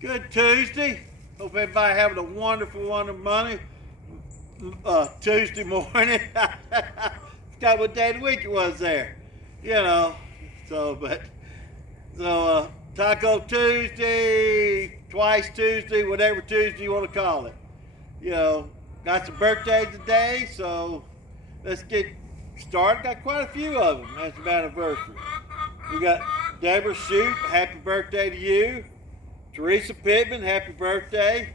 Good Tuesday. Hope everybody having a wonderful Tuesday morning. Forgot what day of the week it was there. You know. Taco Tuesday, twice Tuesday, whatever Tuesday you want to call it. Got some birthdays today, so let's get started. Got quite a few of them as an anniversary. We got Deborah Shute, happy birthday to you. Teresa Pittman, happy birthday.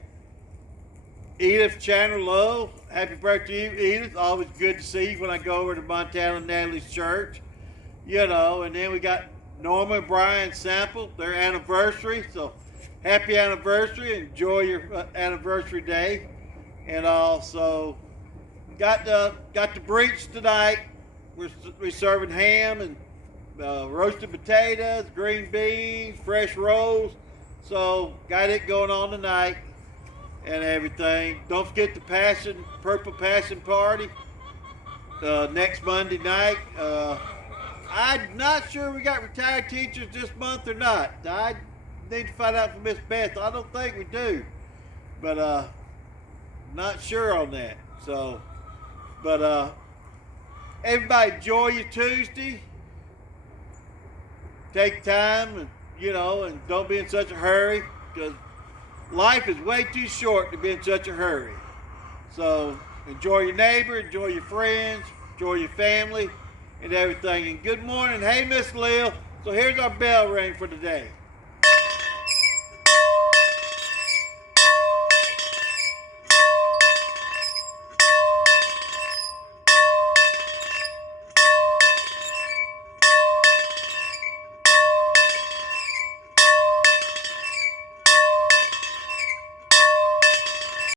Edith Chandler Lowe, happy birthday to you, Edith. Always good to see you when I go over to Montana Natalie's church. And then we got Norma and Brian Sample, their anniversary. So happy anniversary. Enjoy your anniversary day. And also got the breach tonight. We're serving ham and roasted potatoes, green beans, fresh rolls. So got it going on tonight and everything. Don't forget the Purple Passion Party next Monday night. I'm not sure we got retired teachers this month or not. I need to find out from Miss Beth. I don't think we do, but not sure on that. So, but everybody enjoy your Tuesday. Take time and and don't be in such a hurry, because life is way too short to be in such a hurry. So enjoy your neighbor, enjoy your friends, enjoy your family and everything. And good morning. Hey, Miss Lil. So here's our bell ring for today.